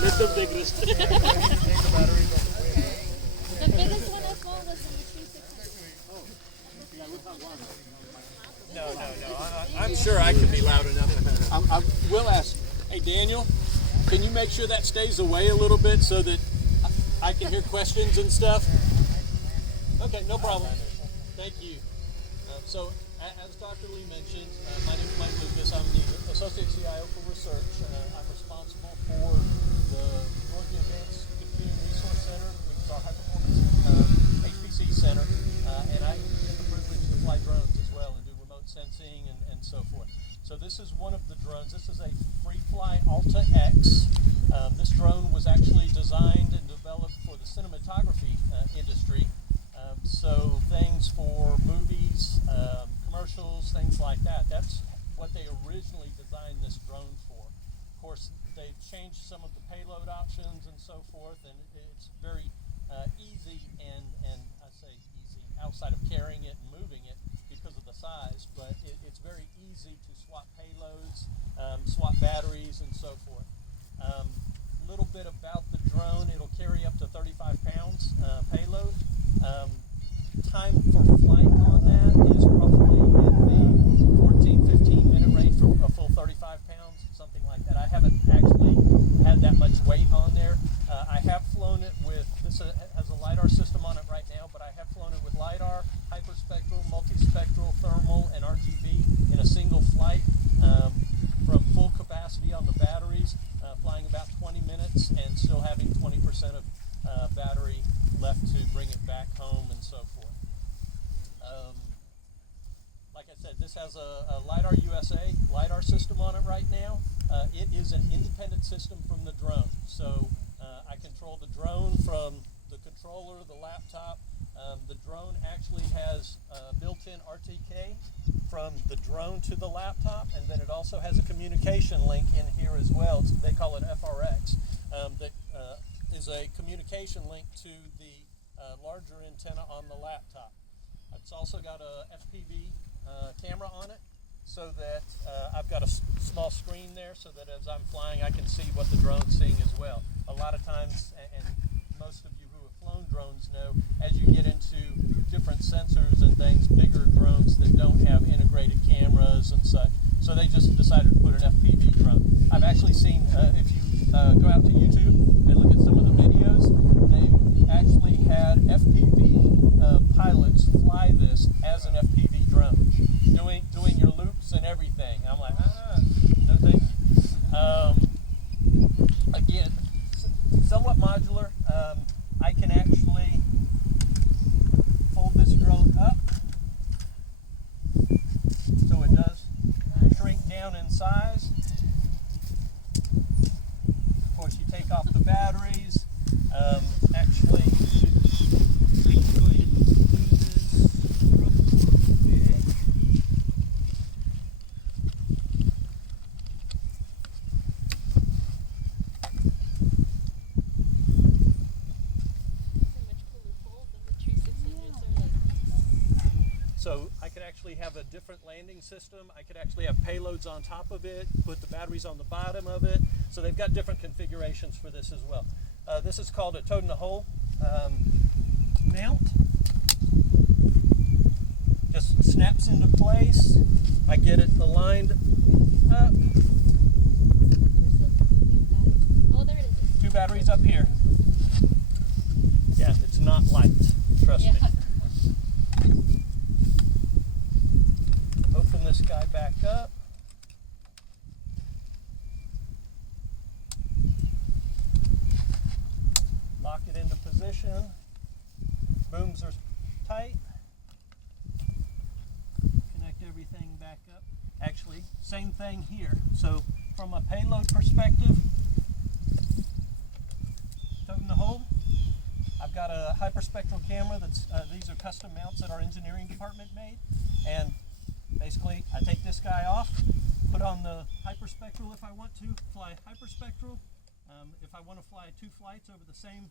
Not the biggest. The biggest one as well was in the 360. No. I'm sure I can be loud enough. I will ask. Hey, Daniel, can you make sure that stays away a little bit so that I can hear questions and stuff? Okay, no problem. Thank you. So, as Dr. Lee mentioned, my name is Mike Lucas. I'm the Associate CIO for Research. I'm responsible for the Georgia Advanced Computing Resource Center, which is our high-performance HPC center, and I get the privilege to fly drones as well and do remote sensing and so forth. So this is one of the drones. This is a FreeFly Alta X. This drone was actually designed and developed for the cinematography industry. So things for movies, commercials, things like that. That's what they originally designed this drone for. Of course, they've changed some of the payload options and so forth, and it's very easy and I say easy outside of carrying it and moving it because of the size, but it's very easy to swap payloads, swap batteries, and so forth. A little bit about the drone. It'll carry up to 35 pounds payload. Time for flight on that is probably in the 14-15 minute range for a full 35 pounds, something like that. I haven't actually had that much weight on there. I have flown it with, this has a LiDAR system on it right now, but I have flown it with LiDAR, hyperspectral, multispectral, thermal, and RGB in a single flight from full capacity on the batteries, flying about 20 minutes and still having 20% of battery left to bring it back home and so forth. Like I said, this has a LiDAR USA LiDAR system on it right now. It is an independent system from the drone. So I control the drone from the controller, the laptop. The drone actually has built-in RTK from the drone to the laptop, and then it also has a communication link in here as well. They call it FRX. That is a communication link to the larger antenna on the laptop. It's also got a FPV camera on it, so that I've got a small screen there so that as I'm flying I can see what the drone's seeing as well. A lot of times, and most of you who have flown drones know, as you get into different sensors and things, bigger drones that don't have integrated cameras and such, so they just decided to put an FPV drone. I've actually seen, if you go out to YouTube and look at some of the videos, they've actually had FPV pilots fly this as an FPV drone, doing your loops and everything. I'm like, no thank you. Again, somewhat modular. I can actually fold this drone up so it does shrink down in size. Of course, you take off the batteries. Actually, go ahead and do this real quick. So I could actually have a different landing system. I could actually have payloads on top of it, put the batteries on the bottom of it. So they've got different configurations for this as well. This is called a toad-in-the-hole mount. Just snaps into place. I get it aligned up. Oh, there it is. 2 batteries up here. Yeah, it's not light, trust me. Open this guy back up. Lock it into position. Booms are tight. Connect everything back up. Actually, same thing here. So from a payload perspective, toad-in-the-hole. I've got a hyperspectral camera that's, these are custom mounts that our engineering department made. And basically, I take this guy off, put on the hyperspectral if I want to, fly hyperspectral. If I want to fly 2 flights over the same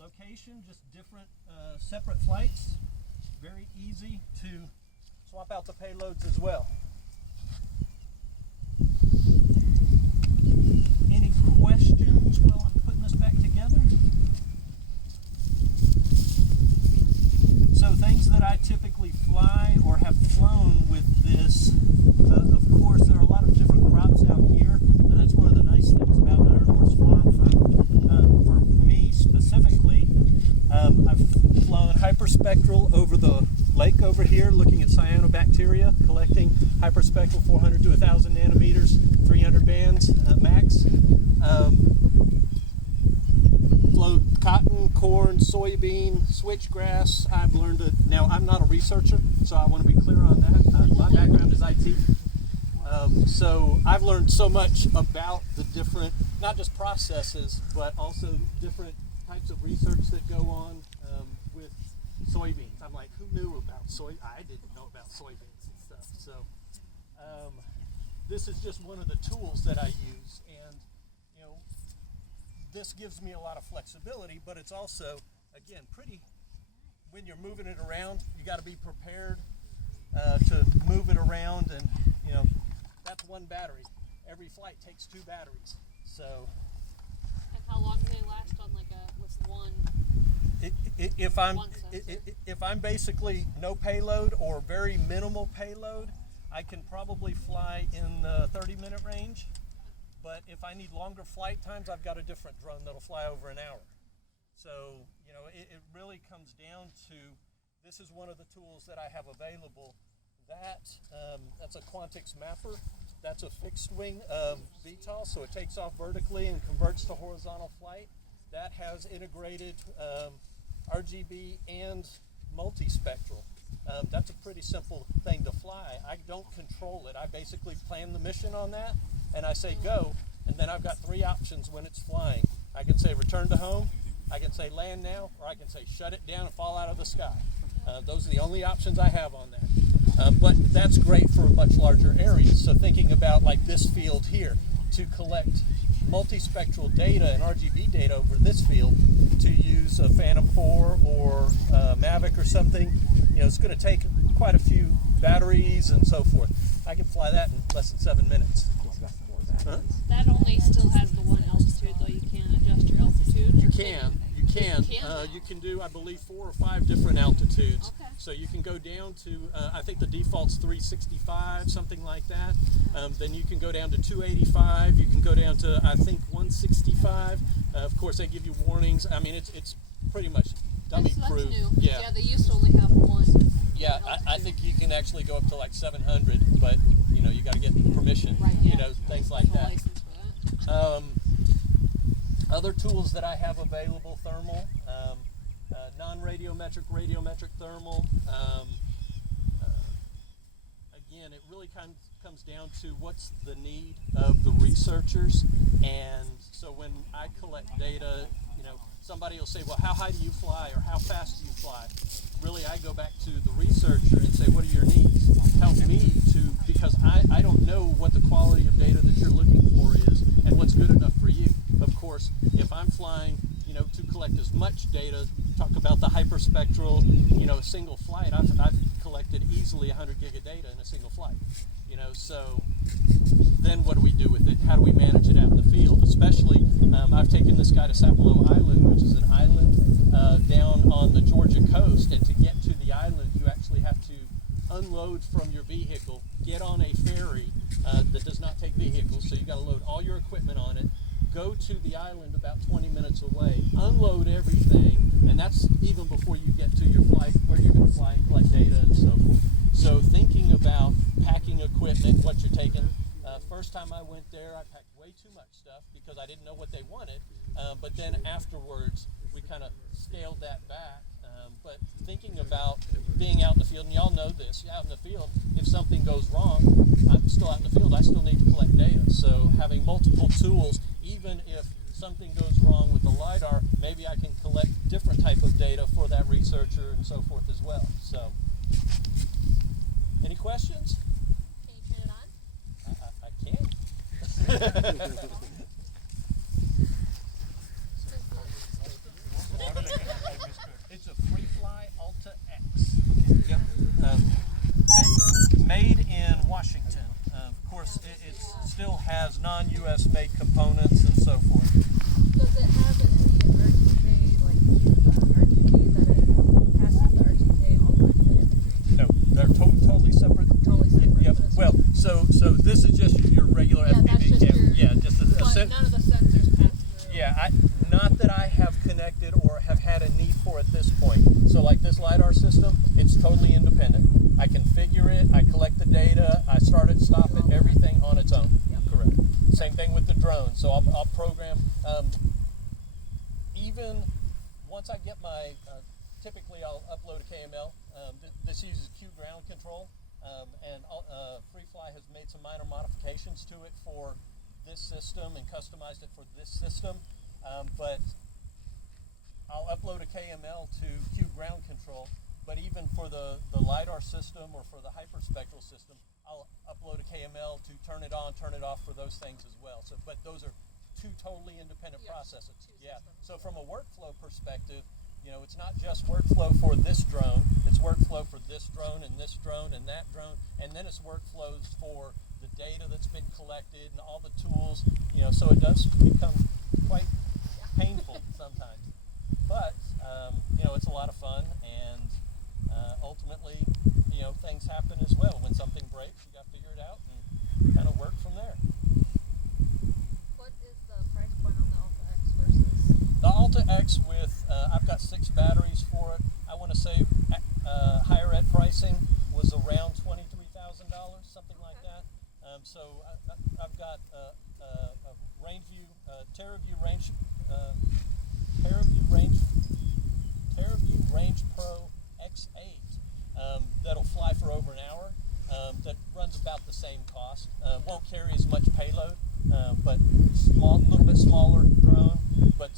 location, just different separate flights, very easy to swap out the payloads as well. Any questions while I'm So things that I typically fly or have flown with this, of course, there are a lot of different crops out here, and that's one of the nice things about Iron Horse Farm for me specifically. I've flown hyperspectral over the lake over here, looking at cyanobacteria, collecting hyperspectral 400 to 1,000 nanometers, 300 bands max. Flowed cotton, corn, soybean, switchgrass. I've learned to, now I'm not a researcher, so I want to be clear on that. My background is IT. So I've learned so much about the different, not just processes, but also different types of research that go on with soybeans. I'm like, who knew about I didn't know about soybeans and stuff. So this is just one of the tools that I use, and this gives me a lot of flexibility, but it's also, again, pretty, when you're moving it around, you got to be prepared to move it around, and that's one battery. Every flight takes 2 batteries. So And how long do they last on with one? If I'm basically no payload or very minimal payload, I can probably fly in the 30-minute range. But if I need longer flight times, I've got a different drone that'll fly over an hour. So it really comes down to, this is one of the tools that I have available. That's a Quantix Mapper. That's a fixed wing VTOL, so it takes off vertically and converts to horizontal flight. That has integrated RGB and multispectral. That's a pretty simple thing to fly. I don't control it. I basically plan the mission on that, and I say go, and then I've got 3 options when it's flying. I can say return to home, I can say land now, or I can say shut it down and fall out of the sky. Those are the only options I have on that. But that's great for much larger areas. So thinking about like this field here, to collect multispectral data and RGB data over this field, to use a Phantom 4 or Mavic or something, it's going to take quite a few batteries and so forth. I can fly that in less than 7 minutes. Huh? That only still has the one altitude, though. You can't adjust your altitude. You can. You can do, I believe, 4 or 5 different altitudes. Okay. So you can go down to, I think the default's 365, something like that. Then you can go down to 285. You can go down to, I think, 165. Of course, they give you warnings. I mean, it's pretty much dummy-proof. That's new. Yeah. They used to only have one. Yeah, I think you can actually go up to like 700, but you got to get permission. Right, yeah. Things like that. License for that. Other tools that I have available: thermal, non-radiometric, radiometric thermal. Again, it really comes down to what's the need of the researchers. And so when I collect data, somebody will say, well, how high do you fly, or how fast do you fly? Really, I go back to the researcher and say, what are your needs? Help me because I don't know what the quality of data that you're looking for is and what's good enough for you. Of course, if I'm flying, to collect as much data, talk about the hyperspectral, a single flight, I've collected easily 100 gig of data in a single flight. So then what do we do with it? How do we manage it out in the field? Especially, I've taken this guy to Sapelo Island, which is an island down on the Georgia coast, and to get to the island, you actually have to unload from your vehicle, get on a ferry that does not take vehicles, so you got to load all your equipment on it, go to the island about 20 minutes away, unload everything, and that's even before you get to your flight, where you're going to fly and collect data and so forth. So thinking about packing equipment, what you're taking. First time I went there, I packed way too much stuff because I didn't know what they wanted. But then afterwards, we kind of scaled that back. But thinking about being out in the field, and y'all know this, out in the field, if something goes wrong, I'm still out in the field, I still need to collect data. So having multiple tools, even if something goes wrong with the LiDAR, maybe I can collect different type of data for that researcher and so forth as well. So, any questions? Can you turn it on? I can. It's a FreeFly Alta X. Yep. Made in Washington. Of course, it still has non-US made components and so forth. Does it have any RGK, RGB that it passes the RGK So this is just your regular Yeah, that's FPV just camera. your- Yeah, just a But none of the sensors pass through. Yeah, not that I have connected or have had a need for at this point. So like this LiDAR system, it's totally independent. I configure it, I collect the data, I start it, stop it, everything on its own. Yep. Correct. Same thing with the drone. So I'll program, even once I get my, typically I'll upload a KML. This uses Q ground control, and FreeFly has made some minor modifications to it for this system and customized it for this system. But I'll upload a KML to Q ground control, but even for the LiDAR system or for the hyperspectral system, I'll upload a KML to turn it on, turn it off for those things as well. So, but those are two totally independent processes. Yeah. So from a workflow perspective, you know, it's not just workflow for this drone, it's workflow for this drone and this drone and that drone, and then it's workflows for the data that's been collected and all the tools, you know, so it does become quite painful sometimes. But, you know, it's a lot of fun, and ultimately, you know, things happen as well. When something breaks, you got to figure it out and kind of work from there. What is the price point on the Alta X versus? The Alta X with, I've got 6 batteries for it. I want to say higher ed pricing was around $23,000, something like that. So I've got a Rangeview, TerraView Range Pro X8 that'll fly for over an hour. That runs about the same cost. Won't carry as much payload, but a little bit smaller drone, but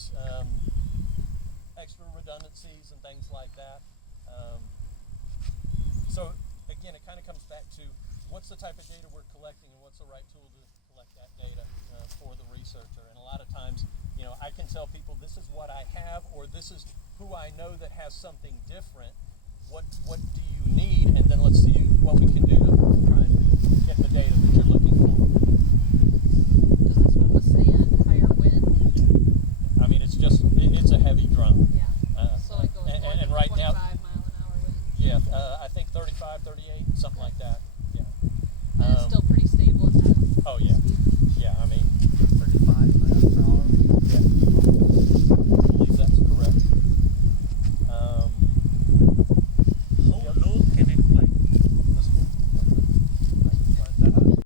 extra redundancies and things like that. So again, it kind of comes back to what's the type of data we're collecting and what's the right tool to collect that data for the researcher. And a lot of times, you know, I can tell people this is what I have, or this is who I know that has something different. What do you need? And then let's see what we can do to try